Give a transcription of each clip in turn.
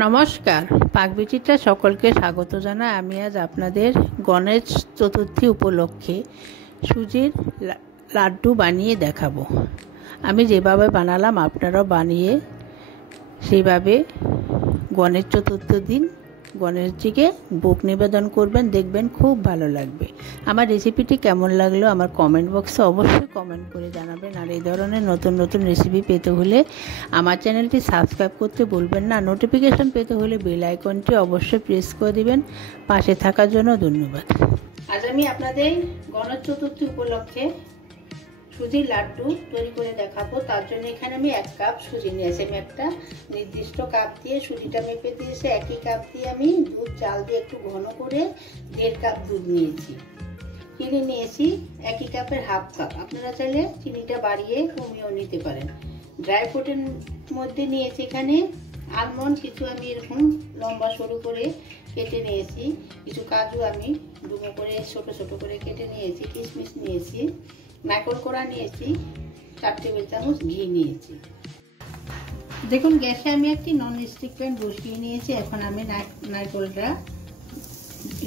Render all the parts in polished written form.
নমস্কার, পাকবিচিত্রা সকলকে স্বাগত জানাই। আমি আজ আপনাদের গণেশ চতুর্থী উপলক্ষে সুজির লাড্ডু বানিয়ে দেখাবো। আমি যেভাবে বানালাম আপনারাও বানিয়ে সেইভাবে গণেশ চতুর্থী দিন গণেশজিকে ভোগ নিবেদন করবেন, দেখবেন খুব ভালো লাগবে। আমার রেসিপিটি কেমন লাগলো আমার কমেন্ট বক্সে অবশ্যই কমেন্ট করে জানাবেন। আর এই ধরনের নতুন নতুন রেসিপি পেতে হলে আমার চ্যানেলটি সাবস্ক্রাইব করতে ভুলবেন না। নোটিফিকেশন পেতে হলে বেল আইকনটি অবশ্যই প্রেস করে দিবেন। পাশে থাকার জন্য ধন্যবাদ। আজ আমি আপনাদের গণেশ চতুর্থী উপলক্ষে সুজির লাড্ডু তৈরি করে দেখাবো। তার জন্য এখানে আমি 1 কাপ সুজি নিয়েছি। আমি একটা নির্দিষ্ট কাপ দিয়ে সুজিটা মেপে দিয়েছি। একই কাপ দিয়ে আমি দুধ চাল দিয়ে একটু ঘন করে 1.5 কাপ দুধ নিয়েছি। চিনি নিয়েছি একই কাপের হাফ কাপ। আপনারা চাইলে চিনিটা বাড়িয়ে কমিয়েও নিতে পারেন। ড্রাই ফ্রুটের মধ্যে নিয়েছি এখানে আলমন্ড কিছু, আমি এরকম লম্বা সরু করে কেটে নিয়েছি। কিছু কাজু আমি ডুমো করে ছোট ছোট করে কেটে নিয়েছি। কিশমিশ নিয়েছি, নারকেল কোড়া নিয়েছি, 4 টেবিল চামচ ঘি নিয়েছি। দেখুন গ্যাসে আমি একটি নন স্টিক প্যান বসিয়ে নিয়েছি। এখন আমি নারকেলটা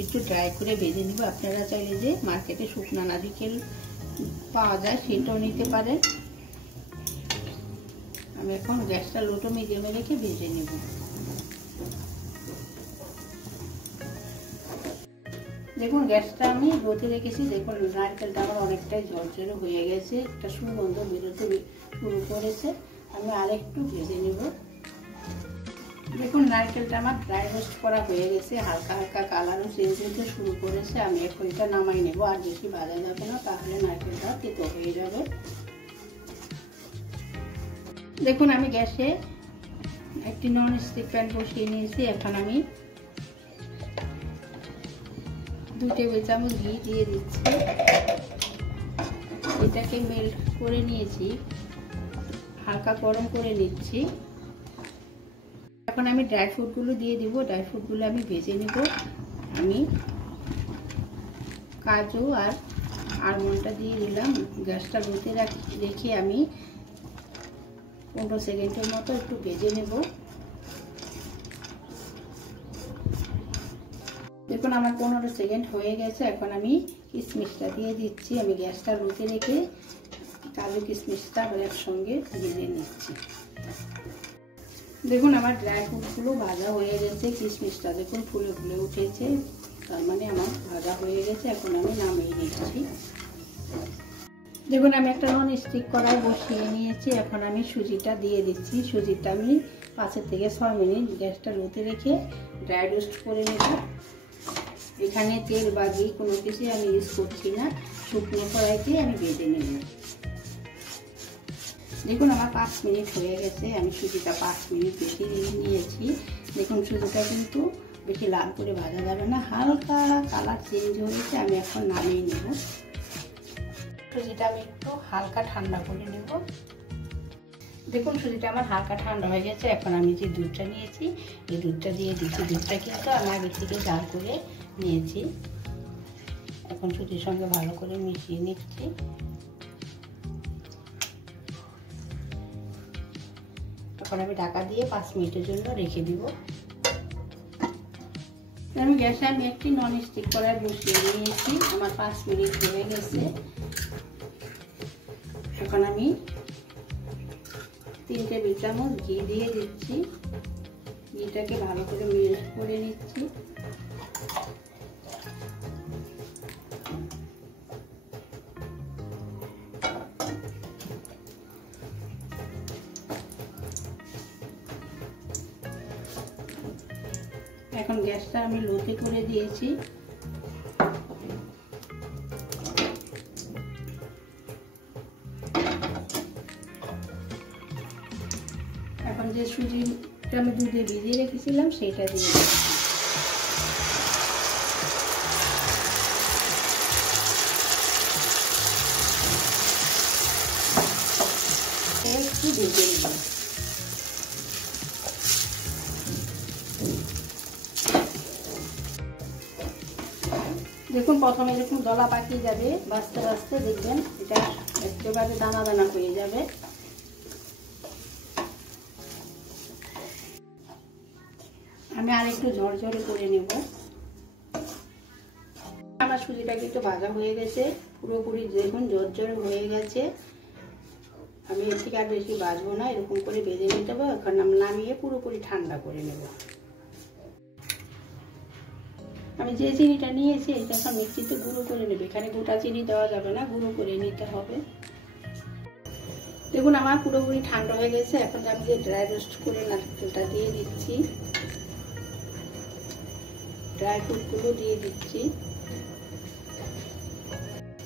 একটু ড্রাই করে ভেজে নিব। আপনারা চাইলে যে মার্কেটে শুকনো নারকেল পাওয়া যায় সেটাও নিতে পারেন। আমি এখন গ্যাসটা লো টু মিডিয়ামে রেখে ভেজে নেব। দেখুন গ্যাসটা আমি লোতে রেখেছি। দেখুন নারকেলটা আমার অনেকটাই ঝরঝরে হয়ে গেছে, একটা সুগন্ধ বেরোতে শুরু করেছে। আমি আরেকটু ভেজে নেব। দেখুন নারকেলটা আমার ড্রাই রোস্ট করা হয়ে গেছে, হালকা হালকা কালারও চেঞ্জ হতে শুরু করেছে। আমি এখন এটা নামাই নেব। আর বেশি ভাজা যাবে না, তাহলে নারকেলটা তেতো হয়ে যাবে। দেখুন আমি গ্যাসে একটি নন স্টিক প্যান বসিয়ে নিয়েছি। এখন আমি 2 টেবিল চামচ ঘি দিয়ে দিচ্ছি। এটাকে মেল্ট করে নিয়েছি, হালকা গরম করে নিচ্ছি। এখন আমি ড্রাই ফ্রুটগুলো দিয়ে দিব। ড্রাই ফ্রুটগুলো আমি ভেজে নিব। আমি কাজু আর আলমন্ডটা দিয়ে দিলাম। গ্যাসটা লোতে রেখে আমি 15 সেকেন্ডের মতো একটু ভেজে নেব। দেখুন আমার 15 সেকেন্ড হয়ে গেছে। এখন আমি কিশমিশটা দিয়ে দিচ্ছি। আমি গ্যাসটা লোতে রেখে কাজু কিশমিশটা আবার একসঙ্গে ভেজে নিচ্ছি। দেখুন আমার ড্রাই ফ্রুটগুলো ভাজা হয়ে গেছে। কিশমিশটা দেখুন ফুলে ফুলে উঠেছে, তার মানে আমার ভাজা হয়ে গেছে। এখন আমি নামিয়ে নিচ্ছি। দেখুন আমি একটা নন স্টিক কড়াই বসিয়ে নিয়েছি। এখন আমি সুজিটা দিয়ে দিচ্ছি। সুজিটা আমি 5 থেকে 6 মিনিট গ্যাসটা লোতে রেখে ড্রাই রোস্ট করে নেব। এখানে তেল বা ঘি কোনো কিছু আমি ইউজ করছি না, শুকনো কড়াইতে আমি ভেজে নেব। দেখুন আমার 5 মিনিট হয়ে গেছে। আমি সুজিটা 5 মিনিট বেশি নিয়েছি। দেখুন সুজিটা কিন্তু বেশি লাল করে ভাজা যাবে না, হালকা কালার চেঞ্জ হয়েছে। আমি এখন নামিয়ে নেব। সুজিটা আমি একটু হালকা ঠান্ডা করে নেব। দেখুন সুজিটা আমার হালকা ঠান্ডা হয়ে গেছে। এখন আমি যে দুধটা নিয়েছি এই দুধটা দিয়ে দিচ্ছি। দুধটা কিন্তু আমি আগে থেকে জাল করে নিয়েছি। এখন সুজির সঙ্গে ভালো করে মিশিয়ে নিচ্ছি। এখন আমি ঢাকা দিয়ে 5 মিনিটের জন্য রেখে দিব। আমি গ্যাসে আমি একটি নন স্টিক কড়াই বসিয়ে নিয়েছি। আমার 5 মিনিট হয়ে গেছে। এখন আমি 3 টেবিল চামচ ঘি দিয়ে দিচ্ছি। ঘিটাকে ভালো করে মেল্ট করে নিচ্ছি। এখন গ্যাসটা আমি লোতে করে দিয়েছি। এখন যে সুজিটা আমি দুধে ভিজিয়ে রেখেছিলাম সেটা দিয়ে দিচ্ছি। একটু ভেজে নেব। দেখুন প্রথমে যখন দলা পাকিয়ে যাবে ভাজতে ভাজতে দেখবেন এটা একেবারে দানা দানা হয়ে যাবে। আমি আর একটু ঝরঝরে করে নেব। আমার সুজিটাকে একটু ভাজা হয়ে গেছে, পুরোপুরি দেখুন ঝরঝরে হয়ে গেছে। আমি এর থেকে আর বেশি ভাজবো না, এরকম করে ভেজে নিতে হবে। এখন আমি নামিয়ে পুরোপুরি ঠান্ডা করে নেব। আমি যে চিনিটা নিয়েছি এটা এখন মিক্সিতে গুঁড়ো করে নেব। এখানে গোটা চিনি দেওয়া যাবে না, গুঁড়ো করে নিতে হবে। দেখুন আমার পুরোপুরি ঠান্ডা হয়ে গেছে। এখন আমি যে ড্রাই রোস্ট করে নারকেলটা দিয়ে দিচ্ছি, ড্রাই ফ্রুটগুলো দিয়ে দিচ্ছি,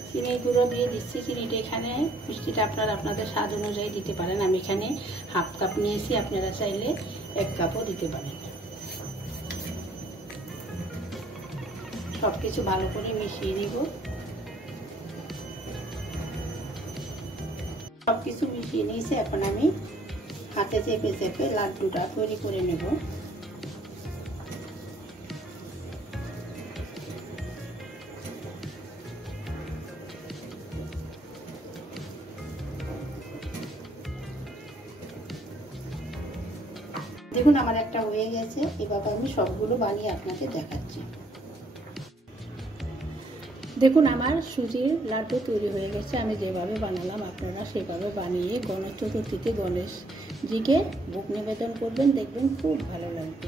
চিনি গুঁড়ো দিয়ে দিচ্ছি। চিনিটা এখানে মিষ্টিটা আপনারা আপনাদের স্বাদ অনুযায়ী দিতে পারেন। আমি এখানে হাফ কাপ নিয়েছি, আপনারা চাইলে 1 কাপও দিতে পারেন। সব কিছু ভালো করে মিশিয়ে নিব। সব কিছু মিশিয়ে নিয়েছি। এখন আমি হাতে চেপে চেপে লাড্ডুটা তৈরি করে নেব। দেখুন আমার একটা হয়ে গেছে। এভাবে আমি সবগুলো বানিয়ে আপনাকে দেখাচ্ছি। দেখুন আমার সুজির লাড্ডু তৈরি হয়ে গেছে। আমি যেভাবে বানালাম আপনারা সেভাবে বানিয়ে গণেশ চতুর্থীতে গণেশজিকে ভোগ নিবেদন করবেন, দেখবেন খুব ভালো লাগবে।